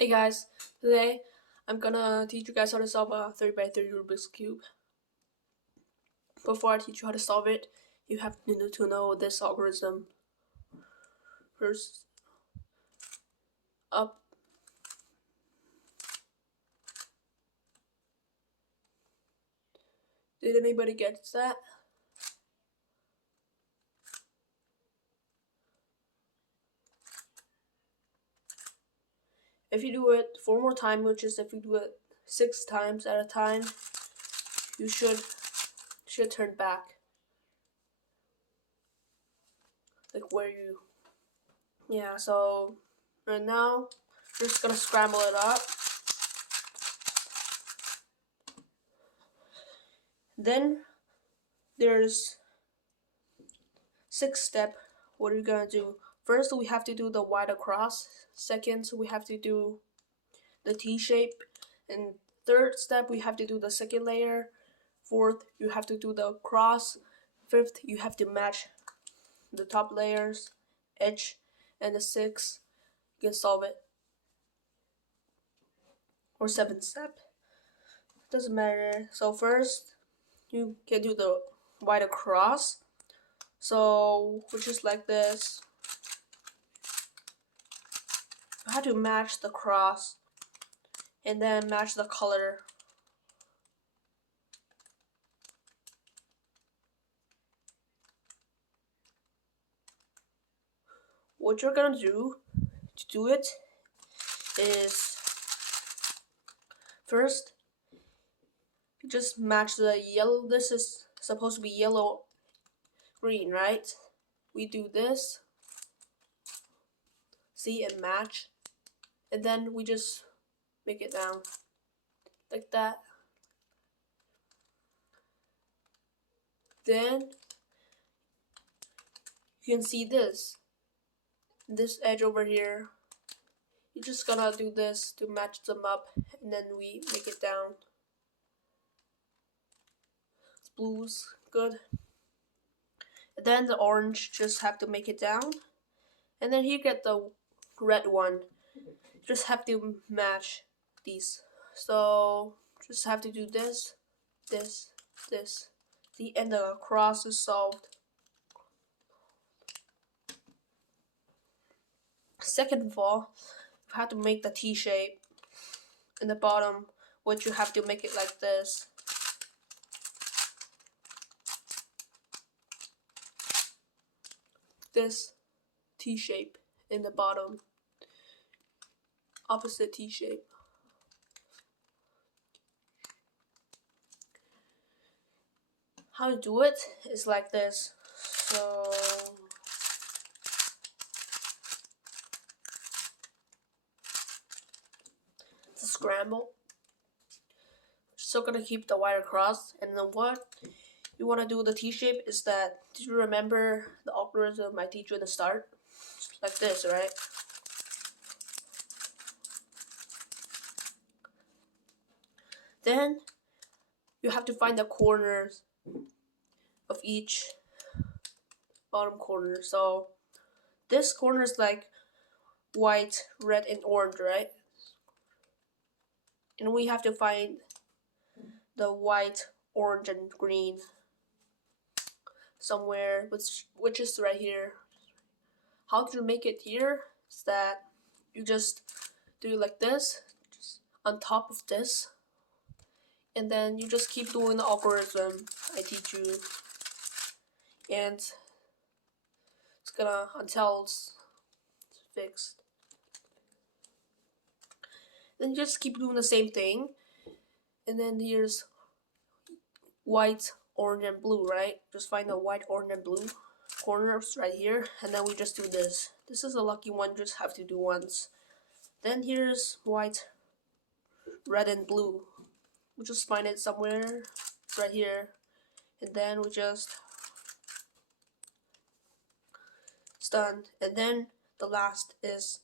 Hey guys, today I'm gonna teach you guys how to solve a 3x3 Rubik's Cube. Before I teach you how to solve it, you have to know this algorithm. First, up. Did anybody get that? If you do it 4 more times, which is if you do it 6 times at a time, you should turn back. Like where you, yeah, so right now, we're just gonna scramble it up. Then there's 6th step. What are you gonna do? First, we have to do the wide across. Second, we have to do the T shape. And third step, we have to do the second layer. Fourth, you have to do the cross. Fifth, you have to match the top layers, edge, and the sixth, you can solve it. Or 7th step, doesn't matter. So first, you can do the wide across. So which is like this. You have to match the cross and then match the color. What you're gonna do to do it is first you just match the yellow. This is supposed to be yellow green, right? We do this, see, and match, and then we just make it down like that. Then you can see this edge over here. You're just gonna do this to match them up, and then we make it down. It's blues, good. And then the orange, just have to make it down. And then you get the red one. Just have to match these. So just have to do this, this, this. And the cross is solved. Second of all, you have to make the T shape in the bottom, which you have to make it like this. This T shape in the bottom. Opposite T shape. How to do it is like this. So it's a scramble. Still gonna keep the wire across, and then what you want to do the T shape is that, did you remember the algorithm I teach you at the start? Like this, right? Then you have to find the corners of each bottom corner. So this corner is like white, red, and orange, right? And we have to find the white, orange, and green somewhere, which is right here. How to make it here is that you just do it like this, just on top of this, and then you just keep doing the algorithm I teach you, and it's gonna until it's fixed. Then you just keep doing the same thing, and then here's white, orange, and blue, right? Just find the white, orange, and blue corners right here, and then we just do this. This is a lucky one, just have to do once. Then here's white, red, and blue. We just find it somewhere right here, and then we just, it's done. And then the last is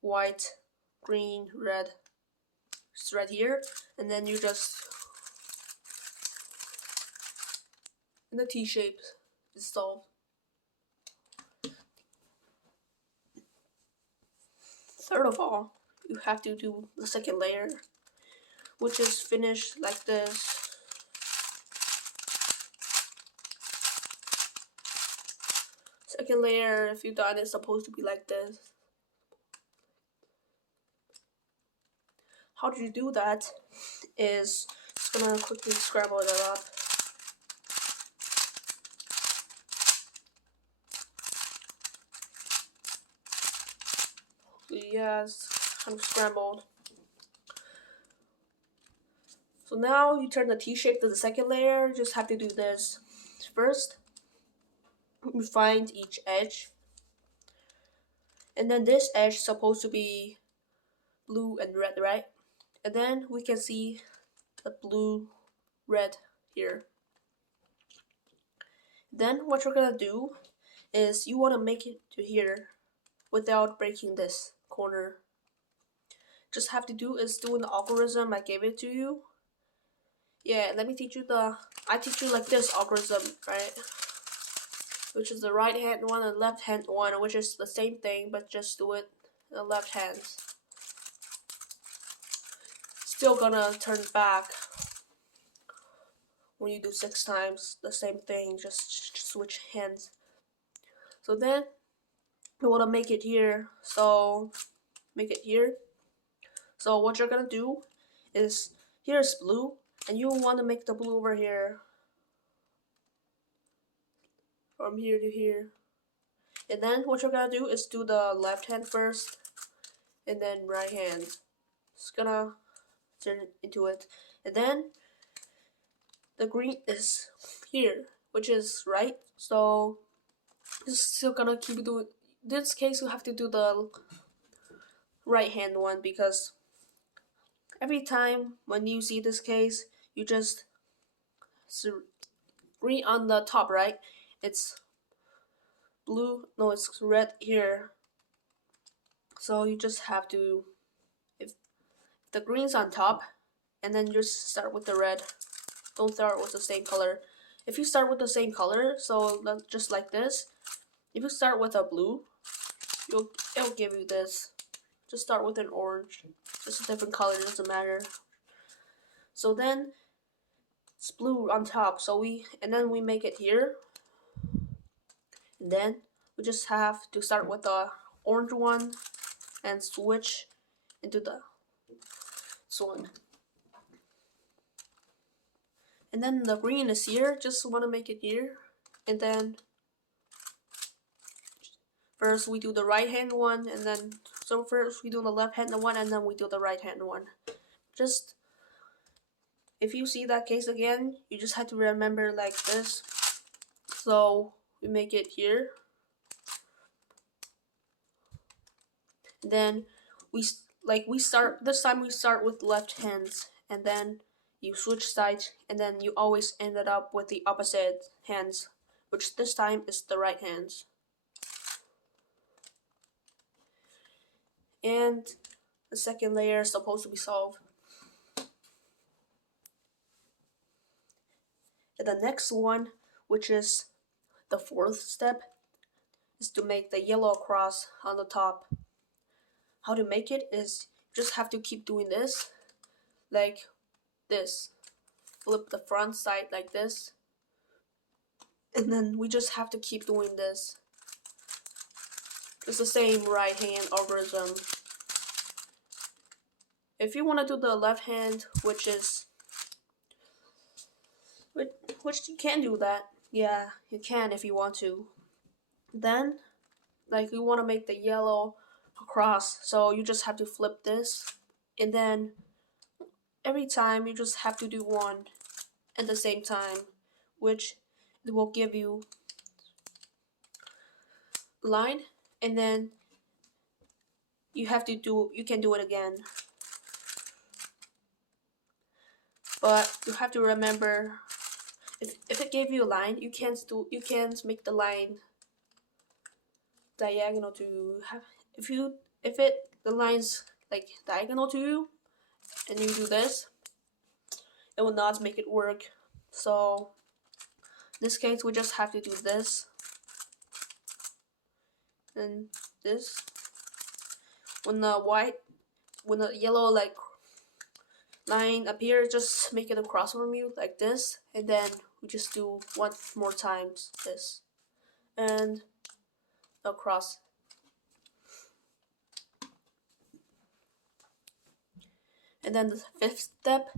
white, green, red. It's right here, and then you just, in the T shape is solved. Third of all, you have to do the second layer, which is finished like this. Second layer, if you've done, it's supposed to be like this. How do you do that? Is just gonna quickly scramble it up. Yeah, it's kind of scrambled. So now you turn the T shape to the second layer. You just have to do this. First, you find each edge. And then this edge is supposed to be blue and red, right? And then we can see the blue, red here. Then what you're gonna do is you wanna make it to here without breaking this corner. Just have to do is doing the algorithm I gave it to you. Yeah, let me teach you I teach you like this algorithm, right? Which is the right hand one and left hand one, which is the same thing, but just do it in the left hand. Still gonna turn back when you do 6 times the same thing, just switch hands. So then you wanna make it here, so make it here. So what you're gonna do is, here's blue, and you wanna make the blue over here, from here to here. And then what you're gonna do is do the left hand first, and then right hand. It's gonna turn into it. And then the green is here, which is right. So it's still gonna keep doing. This case you have to do the right hand one, because every time when you see this case, you just green on the top, right? It's blue, no, it's red here. So you just have to, if the green's on top, and then just start with the red. Don't start with the same color. If you start with the same color, so just like this, if you start with a blue, it'll give you this. Just start with an orange, just a different color, doesn't matter. So then it's blue on top, so and then we make it here. And then we just have to start with the orange one and switch into this one. And then the green is here, just want to make it here. And then first we do the right hand one, and then so first we do the left hand one, and then we do the right hand one. Just if you see that case again, you just have to remember like this. So we make it here. Then we start this time, we start with left hands, and then you switch sides, and then you always ended up with the opposite hands, which this time is the right hands. And the second layer is supposed to be solved. And the next one, which is the fourth step, is to make the yellow cross on the top. How to make it is you just have to keep doing this, like this. Flip the front side like this. And then we just have to keep doing this. It's the same right hand algorithm. If you want to do the left hand, which you can do that. Yeah, you can if you want to. Then, like, you want to make the yellow across, so you just have to flip this, and then every time you just have to do one at the same time, which it will give you line, and then you can do it again. But you have to remember, if it gave you a line, you can't make the line diagonal to you. If the line's like diagonal to you, and you do this, it will not make it work. So in this case, we just have to do this and this. When the when the yellow like line appears, just make it across from you like this, and then we just do one more times this and across. And then the fifth step,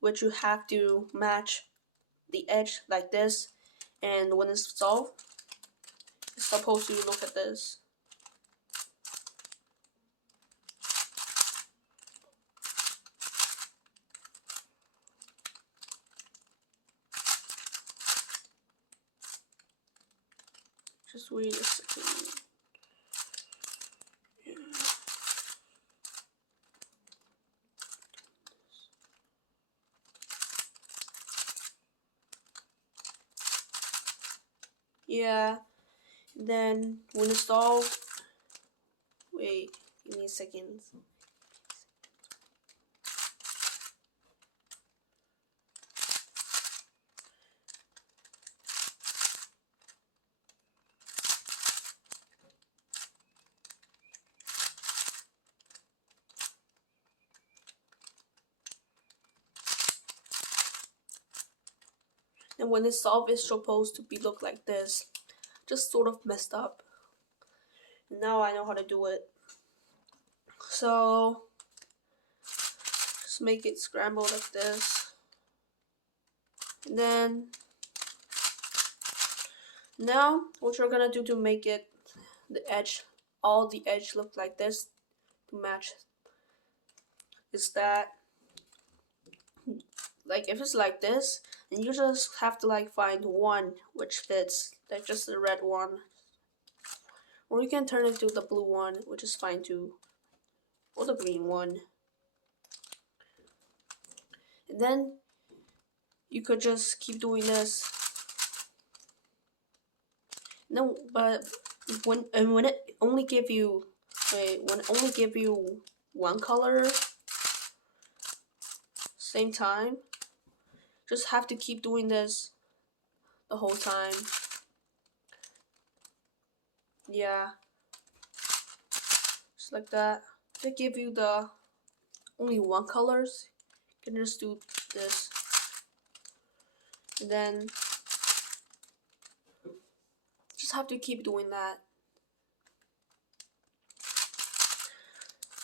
which you have to match the edge like this, and when it's solved, it's supposed to look at this. Just wait a second. Yeah, then when it's solved, wait, give me a second. And when it's solved, it's supposed to be look like this. Just sort of messed up. Now I know how to do it. So just make it scramble like this. And then now what you're gonna do to make it all the edge look like this to match is that, like, if it's like this, then you just have to like find one which fits, like just the red one, or you can turn it to the blue one, which is fine too, or the green one. And then you could just keep doing this. No, but when it only give you one color same time, just have to keep doing this the whole time. Yeah, just like that. If they give you the only one colors, you can just do this, and then just have to keep doing that.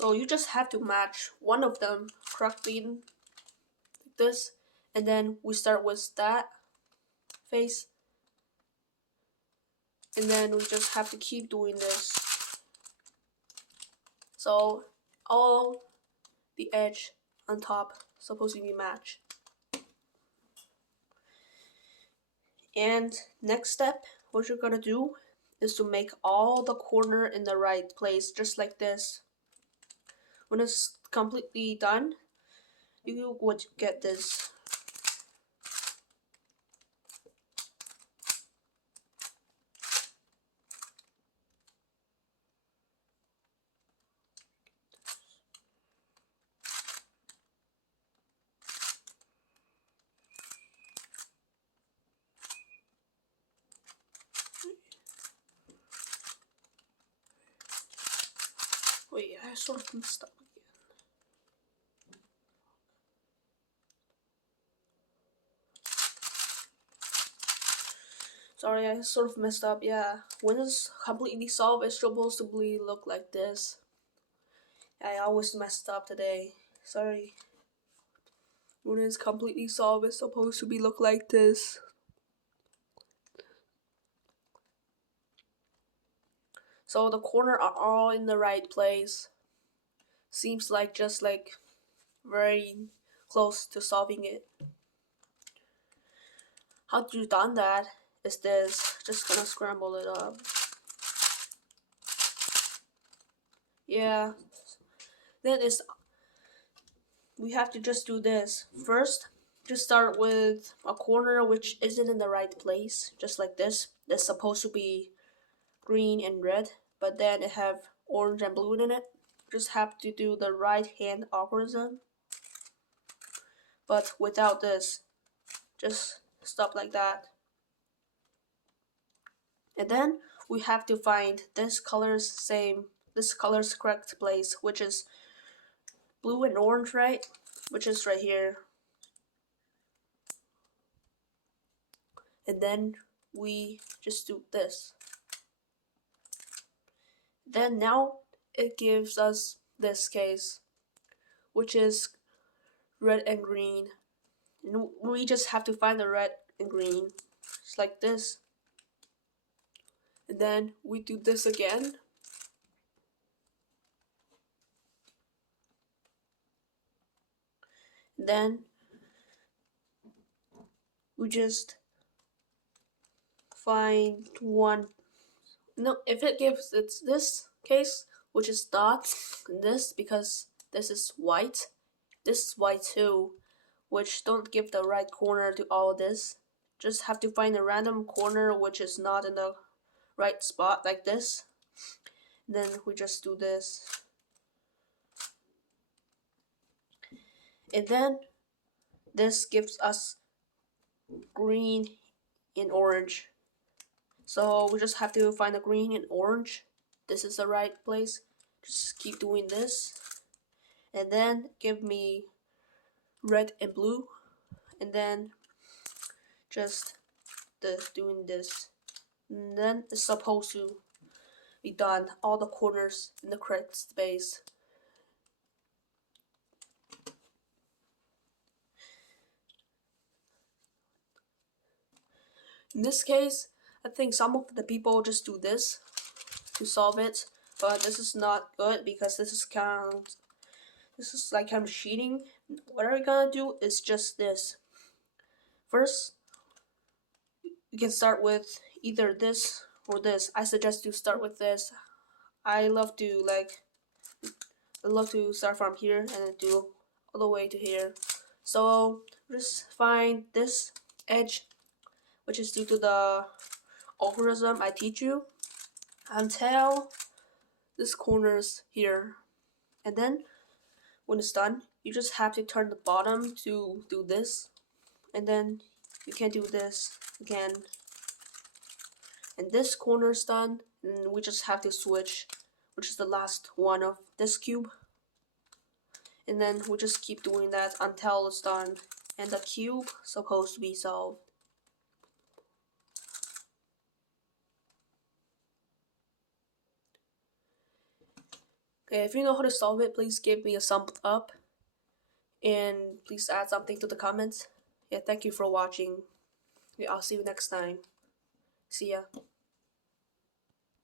So you just have to match one of them correctly like this, and then we start with that face, and then we just have to keep doing this. So all the edge on top supposed to be matched. And next step, what you're gonna do is to make all the corner in the right place, just like this. When it's completely done, you would get this. Wait, I sort of messed up again. Sorry, I sort of messed up, yeah. When it's completely solved, it's supposed to look like this. I always messed up today. Sorry. When it's completely solved, it's supposed to look like this. So the corner are all in the right place. Seems like just like very close to solving it. How you done that is this. Just gonna scramble it up. Yeah. Then we have to just do this. First, just start with a corner which isn't in the right place. Just like this. That's supposed to be green and red, but then it have orange and blue in it. Just have to do the right hand algorithm, but without this. Just stop like that. And then we have to find this color's correct place, which is blue and orange, right? Which is right here. And then we just do this. Then now it gives us this case, which is red and green. And we just have to find the red and green. It's like this. And then we do this again. Then we just find one. No, if it gives it's this case, which is dots, and this because this is white. This is white too, which don't give the right corner to all this. Just have to find a random corner which is not in the right spot like this. Then we just do this. And then this gives us green and orange. So we just have to find the green and orange. This is the right place. Just keep doing this. And then give me red and blue. And then just doing this. And then it's supposed to be done. All the corners in the correct space. In this case, I think some of the people just do this to solve it, but this is not good because this is like kind of cheating. What are we gonna do is just this. First, you can start with either this or this. I suggest you start with this. I love to start from here and do all the way to here. So just find this edge, which is due to the algorithm I teach you, until this corner's here. And then when it's done, you just have to turn the bottom to do this, and then you can do this again. And this corner's done, and we just have to switch, which is the last one of this cube. And then we just keep doing that until it's done, and the cube supposed to be solved. Okay, if you know how to solve it, please give me a thumbs up, and please add something to the comments. Yeah, thank you for watching. Yeah, I'll see you next time. See ya.